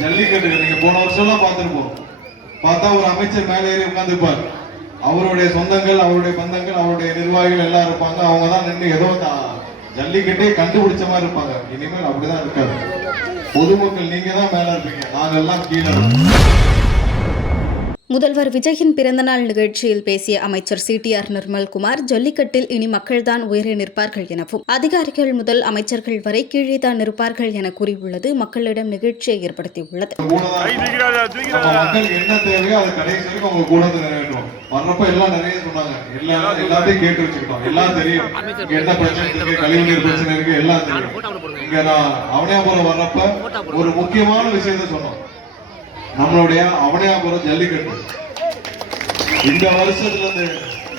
ஜல்லிக்கட்டுக்கு நீங்க போன வருஷம்லாம் பார்த்திருப்போம். பார்த்தா ஒரு அமைச்சர் மேலே ஏறி உட்கார்ந்துருப்பார். அவருடைய சொந்தங்கள், அவருடைய பந்தங்கள், அவருடைய நிர்வாகிகள் எல்லாம் இருப்பாங்க. அவங்க தான் நின்று ஏதோ ஜல்லிக்கட்டே கண்டுபிடிச்ச மாதிரி இருப்பாங்க. இனிமேல் அப்படிதான் இருக்காது. பொதுமக்கள் நீங்க தான் மேல இருப்பீங்க, நாங்கெல்லாம் கீழே. முதல்வர் விஜயின் பிறந்தநாள் நிகழ்ச்சியில் பேசிய அமைச்சர் சிடிஆர் நிர்மல்குமார், ஜல்லிக்கட்டில் இனி மக்கள்தான் உயரே நிற்பார்கள் எனவும், அதிகாரிகள் முதல் அமைச்சர்கள் வரை கீழே தான் நிற்பார்கள் என கூறியுள்ளது மக்களிடம் நிகழ்ச்சியை ஏற்படுத்தியுள்ளது. மக்களுக்கு என்ன தேவையோ அது கடைசி வரைக்கும் அவங்க கூட நிறைவேற்றோம். வர்றப்ப எல்லாம் நிறைய சொன்னாங்க, எல்லாத்தையும் கேட்டு வச்சுக்கிட்டோம். எல்லாம் தெரியும், இங்க என்ன பிரச்சனை இருக்கு, கழிவுநீர் பிரச்சனை இருக்கு, எல்லாம் தெரியும். இங்க நான் அவனியாபுரம் வர்றப்ப ஒரு முக்கியமான விஷயத்த சொன்னோம். நம்மளுடைய அவனியாபுரம் ஜல்லிக்கட்டு இந்த வருஷத்துல இருந்து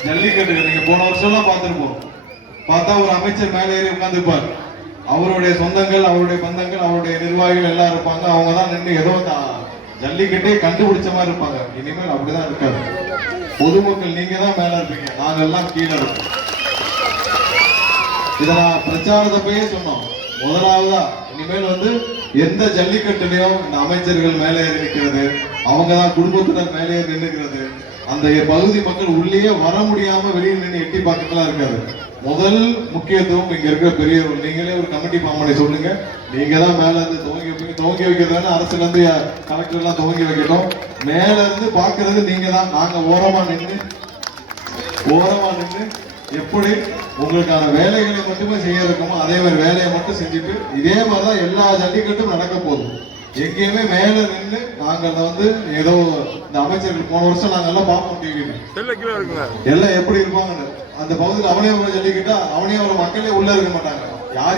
ஜல்லிக்கட்டுக்கு நீங்க போன வருஷம்லாம் பார்த்திருப்போம். பார்த்தா ஒரு அமைச்சர் மேலே ஏறி உட்கார்ந்துருப்பார். அவருடைய சொந்தங்கள், அவருடைய பந்தங்கள், அவருடைய நிர்வாகிகள் எல்லாம் இருப்பாங்க. அவங்க தான் நின்று ஏதோ ஜல்லிக்கட்டே கண்டுபிடிச்ச மாதிரி இருப்பாங்க. இனிமேல் அப்படிதான் இருக்காது. பொதுமக்கள் நீங்க தான் மேல இருப்பீங்க, நாங்கெல்லாம் கீழே இருப்போம். இதை நான் பிரச்சாரத்தையே சொன்னோம். முதலாவதா இனிமேல் எந்த ஜல்லிக்கட்டுலயும் இந்த அமைச்சர்கள் மேலே ஏறி நிற்கிறது, அவங்க தான் குடும்பத்தினர் மேலே ஏறி நின்றுக்கிறது, அந்த பகுதி மக்கள் உள்ளே வர முடியாம வெளியே நின்று எட்டி பார்க்கலாம் இருக்காது. முதல் முக்கியத்துவம் இங்க இருக்கிற பெரியவர்கள், நீங்களே ஒரு கமிட்டி ஃபார்ம் பண்ணி சொல்லுங்க. நீங்க தான் மேல இருந்து துவங்கி வைக்கிறதுனா அரசுல இருந்து கலெக்டர் எல்லாம் துவங்கி வைக்கட்டும். மேல இருந்து பாக்குறது நீங்க தான். நாங்க ஓரமா நின்று எப்படி உங்களுக்கான வேலைகளை மட்டுமே செய்ய இருக்குமோ அதே மாதிரி வேலையை மட்டும் செஞ்சுட்டு இதே மாதிரிதான் எல்லா ஜல்லிக்கட்டும் நடக்க போதும். எங்கேயுமே மேல நின்று நாங்கள் ஏதோ இந்த அமைச்சர்கள் போன வருஷம் நாங்க எல்லாம் பார்ப்போம் டிவில எல்லாம் எப்படி இருப்பாங்கன்னு. அந்த பகுதியில் அவனியாபுரம் ஜல்லிக்கட்டா அவனியாபுரம் மக்களே உள்ள இருக்க மாட்டாங்க,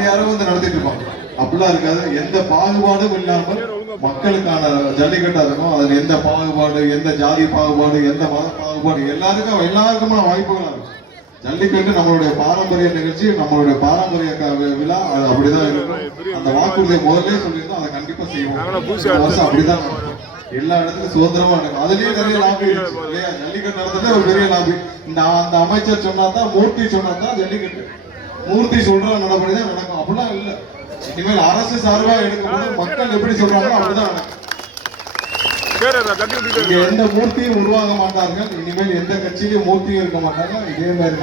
யாரோ நடத்திட்டு இருப்பாங்க. அப்படிலாம் இருக்காது. எந்த பாகுபாடும் இல்லாமல் மக்களுக்கான ஜல்லிக்கட்டா இருக்கும். அதுல எந்த பாகுபாடு, எந்த ஜாதி பாகுபாடு, எந்த மத பாகுபாடு, எல்லாருக்குமான வாய்ப்புகளா இருக்கும். ஜல்லிக்கட்டு நம்மளுடைய பாரம்பரிய நிகழ்ச்சி, நம்மளுடைய பாரம்பரிய விழா. அது அப்படிதான் இருக்கும். அந்த வாக்குறுதியை முதல்ல சொல்லியிருந்தோம், அதை கண்டிப்பா செய்வோம். வருஷம் அப்படிதான் எல்லா இடத்துலயும் சுதந்திரமா இருக்கும். அதுலயே நிறைய லாபி இருக்கு இல்லையா? ஜல்லிக்கட்டு நடத்துறது ஒரு பெரிய லாபி. அந்த அமைச்சர் சொன்னாதான், மூர்த்தி சொன்னாதான் ஜல்லிக்கட்டு. மூர்த்தி சொல்ற நடப்படிதான் நடக்கும். அப்படிலாம் இல்ல. இனிமேல் அரசு சார்பா எடுக்கும்போது மக்கள் எப்படி சொல்றாங்களோ அப்படிதான் நடக்கும். எந்த மூர்த்தியும் உருவாக மாட்டார்கள். இனிமேல் எந்த கட்சியிலும் மூர்த்தியும் இருக்க மாட்டாங்க. இதே மாதிரி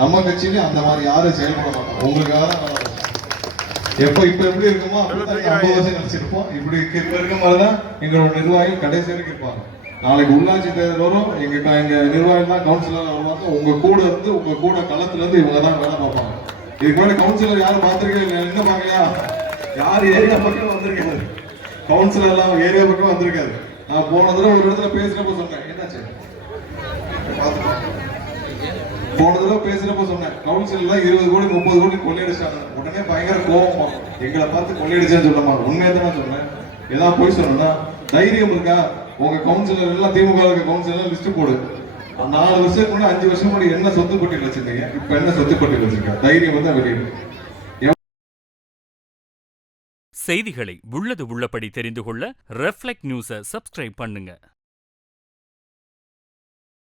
நம்ம கட்சியிலும் அந்த மாதிரி யாரும் செயல்பட மாட்டாங்க. உங்களுக்காக இப்ப எப்படி இருக்குமோ அப்படிதான் 50 வருஷம் கழிச்சிருப்போம். இப்படி இருக்க மாதிரிதான் எங்களோட நிர்வாகிகள் கடைசி வரைக்கும் இருப்பாங்க. நாளைக்கு உள்ளாட்சி தேர்தல் வரும், எங்க நிர்வாகிகள் தான் கவுன்சிலர் வருவாங்க. உங்க கூட இருந்து, உங்க கூட களத்துல இருந்து இவங்க தான் வேலை பார்ப்பாங்க. இதுக்கு முன்னாடி கவுன்சிலர் யாரும் பார்த்திருக்கீங்க? என்ன பாக்கலையா? யார் ஏரியா பக்கம் வந்திருக்காரு? கவுன்சிலர் எல்லாம் ஏரியா பக்கம் வந்திருக்காரு. நான் போன தடவை ஒரு இடத்துல பேசுறப்ப சொன்னேன், என்னாச்சு போன தடவை பேசுறப்ப சொன்னேன், கவுன்சில் 20 கோடி 30 கோடி கொள்ளையடிச்சாங்க. உடனே பயங்கர கோபமா எங்களை பார்த்து கொள்ளையடிச்சேன்னு சொல்லமா? உண்மையா தானே சொன்னேன். ஏதாவது போய் சொன்னா தைரியம் இருக்கா? உங்க கவுன்சிலர் எல்லாம் திமுக கவுன்சிலர் லிஸ்ட் போடு. 4 வருஷத்துக்கு முன்னாடி 5 வருஷம் முன்னாடி என்ன சொத்து பட்டியல் வச்சிருந்தீங்க, இப்ப என்ன சொத்து பட்டியல் வச்சிருக்க? தைரியம் தான் வெளியிடு. செய்திகளை உள்ளது உள்ளபடி தெரிந்து கொள்ள ரெஃப்ளெக்ட் நியூஸை சப்ஸ்கிரைப் பண்ணுங்க.